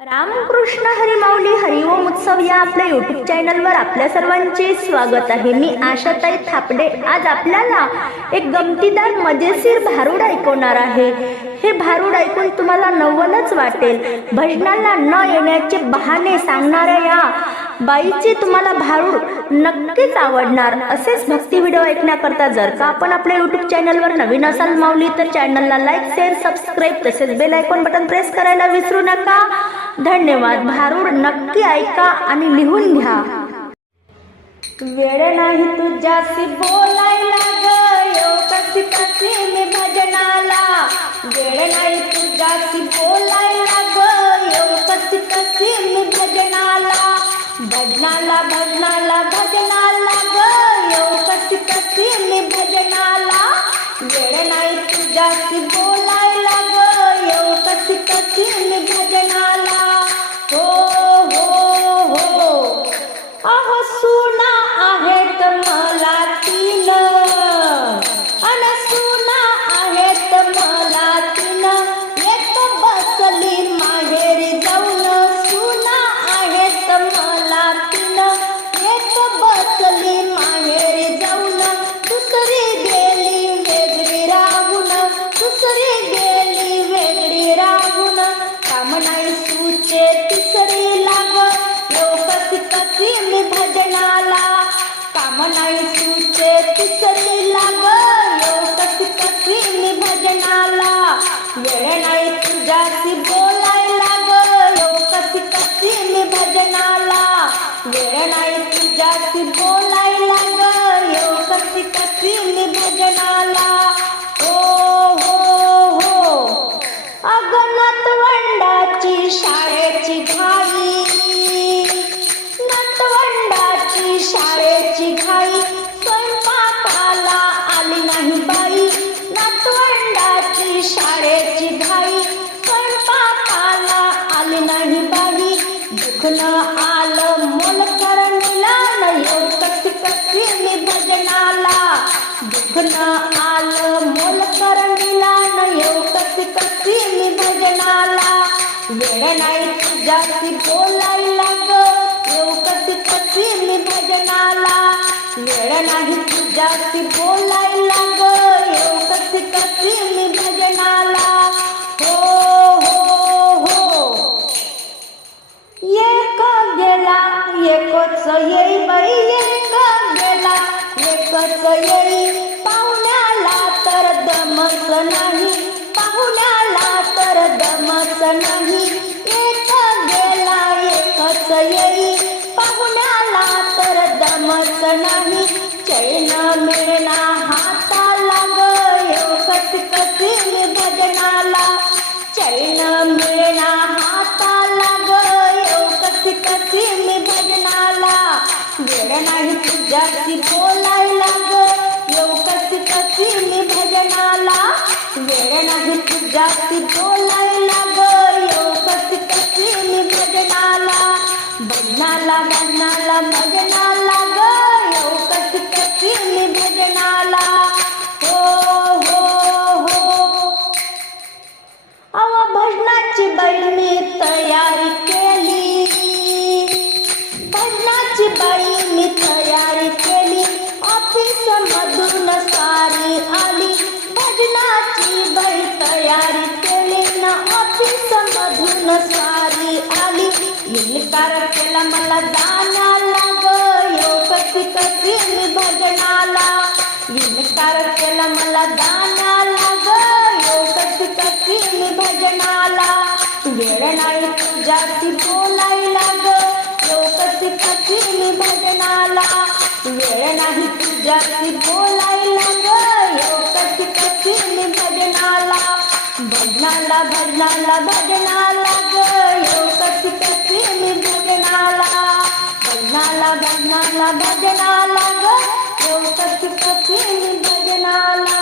रामकृष्ण हरी माऊली हरिओम उत्सव या आपल्या यूट्यूब चॅनलवर आपल्या सर्वांचे स्वागत आहे। मी आशाताई थापडे आज आपल्याला एक गमतीदार मजेशीर भारूड ऐकवणार आहे। हे भारूड ऐकून तुम्हाला नवलच वाटेल। भजनाला न येण्याचे बहाणे सांगणाऱ्या या बाईचे तुम्हाला भारूड नक्कीच आवडणार। असेच भक्ती व्हिडिओ ऐकण्याकरता जर का आपण आपल्या यूट्यूब चॅनलवर नवीन असाल माऊली तर चॅनलला लाईक शेअर सबस्क्राईब तसेच बेल आयकॉन बटन प्रेस करायला विसरू नका। धन्यवाद। भारूड नक्की ऐका आणि लिहून घ्या। वेळ नाही तुझ्याशी बोलायला गयो कशी कशी मी भजनाला। वेळ नाही तुझ्याशी बोलायला गयो कशी कशी मी भजनाला। भजनाला भजनाला भजनाला गयो कशी कशी मी भजनाला। वेळ नाही तुझ्याशी बोलायला गयो कशी कशी मी भजनाला। हो हो हो अहो सुना आहेत मला तीन अन सुना आहेत मला तीन एक बसली माहेरी जाऊन। सुना आहेत मला तीन एक बसली माहेरी जाऊन। दुसरी गेली वेगळी राहून दुसरी गेली वेगळी राहून। काम नाही सुचे तिसरी लाग कशी कशी मी भजनाला। काम नाही सुचे तिसरी लाग कशी कशी मी भजनाला। वेळ नाही तुझ्याशी बोलायला गयो कशी कशी मी भजनाला। वेळ नाही तुझ्याशी बोलायला गयो कशी कशी मी भजनाला। हो हो हो अगं नातवंडाची शाळेची घाई नातवंडाची शाळेची घाई स्वयंपाकाला आली नाही बाई। नातवंडाची शाळेची घाई स्वयंपाकाला आली नाही बाई। दुखणं आलं मोलकरणीला नयो कशी कशी मी भजनाला। दुखणं आलं मोलकरणीला नयो कशी कशी मी भजनाला। वेळ नाही तुझ्याशी बोलायला गयो कशी कशी मी भजनाला। वेळ नाही तुझ्याशी बोलायला गयो कशी कशी मी भजनाला। हो हो हो एक गेला एकच येई बाई एक गेला एकच येई। पाहुण्याला तर दमच नाही पाहुण्याला तर दमच नाही। एक गेला एकच येई पाहुण्याला तर दमच नाही। चैन मिळना हाताला गयो कशी कशी मी भजनाला। चैन मिळना हाताला गयो कशी कशी मी भजनाला। वेळ नाही तुझ्याशी बोलायला गयो कशी कशी मी भजनाला। वेळ नाही तुझ्याशी बोलायला गयो कशी कशी मी भजनाला। भजनाला भजनाला भजनाला गयो कशी कशी मी भजनाला। हो हो हो अव भजनाची बाई मी तयारी केली भजनाची बाई मी तयारी केली। ऑफिस मधून सारी आली भजनाची बाई तयारी केली ना। ऑफिस मधून सारी आली इन्कार केला मला जाण्याला गयो कशी कशी मी भजनाला। इन्कार केला मला जाण्याला गयो कशी कशी मी भजनाला। वेळ नाही तुझ्याशी बोलायला गयो कशी कशी मी भजनाला। वेळ नाही तुझ्याशी बोलायला गयो कशी कशी मी भजनाला। भजनाला भजनाला भजनाला गयो कशी कशी मी भजनाला। भजनाला भजनाला भजनाला गयो कशी कशी मी भजनाला।